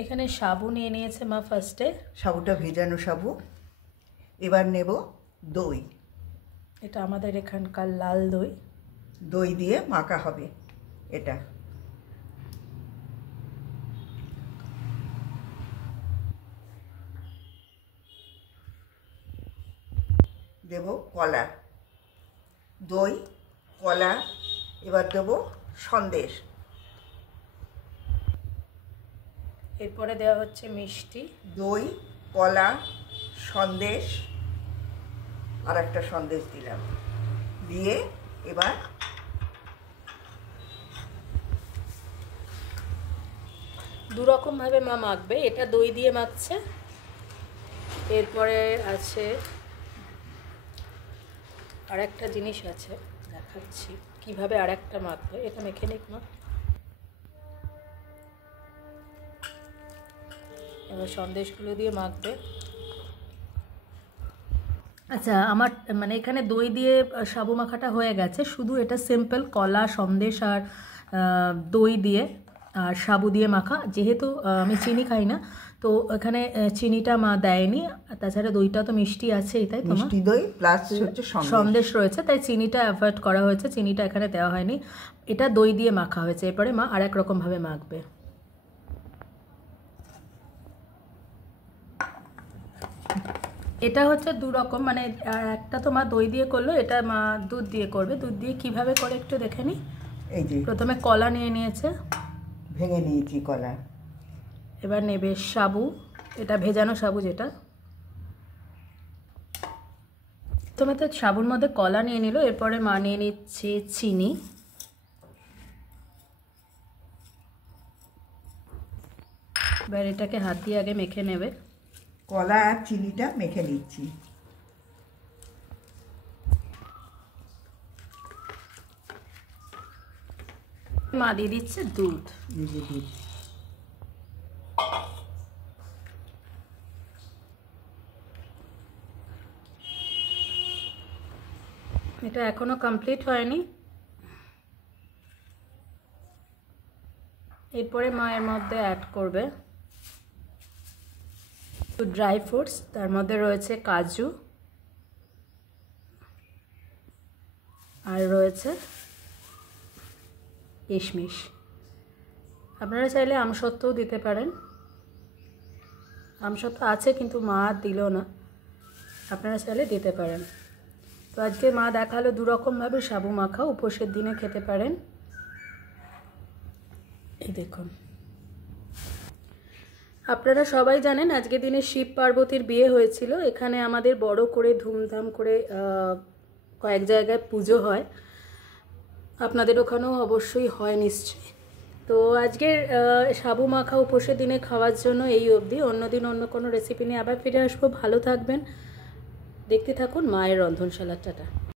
এখানে সাবু নিয়ে নিয়েছে মা ফার্স্টে। সাবুটা ভেজানো সাবু। এবার নেব দই। এটা আমাদের এখানকার লাল দই। দই দিয়ে মাখা হবে এটা। দেব কলা, দই, কলা। এবার দেব সন্দেশ। এরপরে দেওয়া হচ্ছে মিষ্টি। দই, কলা, সন্দেশ, আর একটা সন্দেশ দিলাম। দিয়ে এবার দুরকমভাবে মা মাখবে। এটা দই দিয়ে মাখছে। এরপরে আছে আর একটা জিনিস আছে, দেখাচ্ছি কিভাবে আর একটা মাখবে। এটা মেখে নিক মা। এবার সন্দেশগুলো দিয়ে মাখবে। আচ্ছা, আমার মানে এখানে দই দিয়ে সাবু মাখাটা হয়ে গেছে। শুধু এটা সিম্পল কলা, সন্দেশ আর দই দিয়ে আর সাবু দিয়ে মাখা। যেহেতু আমি চিনি খাই না, তো এখানে চিনিটা মা দেয়নি। তাছাড়া দইটা তো মিষ্টি আছেই, তাই তো মিষ্টি দই প্লাস হচ্ছে সন্দেশ রয়েছে, তাই চিনিটা অ্যাভয়েড করা হয়েছে। চিনিটা এখানে দেওয়া হয়নি। এটা দই দিয়ে মাখা হয়েছে। এরপরে মা আর এক রকমভাবে মাখবে। এটা হচ্ছে দু রকম, মানে একটা তো মা দই দিয়ে করলো, এটা মা দুধ দিয়ে করবে। দুধ দিয়ে কিভাবে করে একটু দেখে নি। এই যে প্রথমে কলা নিয়ে নিয়েছে, ভেঙে নিয়েছি কলা। এবার নেবে সাবু, এটা ভেজানো সাবু যেটা। প্রথমে তো সাবুর মধ্যে কলা নিয়ে নিল। এরপরে মা নিয়ে নিচ্ছে চিনি। এবার এটাকে হাত দিয়ে আগে মেখে নেবে। কলা আর চিনিটা মেখে নিচ্ছি। মা দিয়ে দিচ্ছে দুধ। দুধ। এটা এখনো কমপ্লিট হয়নি। এরপরে মায়ের মধ্যে অ্যাড করবে ড্রাই ফ্রুটস। তার মধ্যে রয়েছে কাজু আর রয়েছে কিশমিশ। আপনারা চাইলে আমসত্ত্বও দিতে পারেন। আমসত্ত্ব আছে কিন্তু মা দিল না, আপনারা চাইলে দিতে পারেন। তো আজকে মা দেখালো দুরকমভাবে সাবু মাখা। উপোসের দিনে খেতে পারেন। এই দেখুন, আপনারা সবাই জানেন আজকে দিনে শিব পার্বতীর বিয়ে হয়েছিল। এখানে আমাদের বড় করে ধুমধাম করে কয়েক জায়গায় পুজো হয়। আপনাদের ওখানেও অবশ্যই হয় নিশ্চয়ই। তো আজকের সাবু মাখা উপোসের দিনে খাওয়ার জন্য এই অবধি। অন্যদিন অন্য কোনো রেসিপি নিয়ে আবার ফিরে আসবো। ভালো থাকবেন, দেখতে থাকুন মায়ের রন্ধনশালা। টাটা।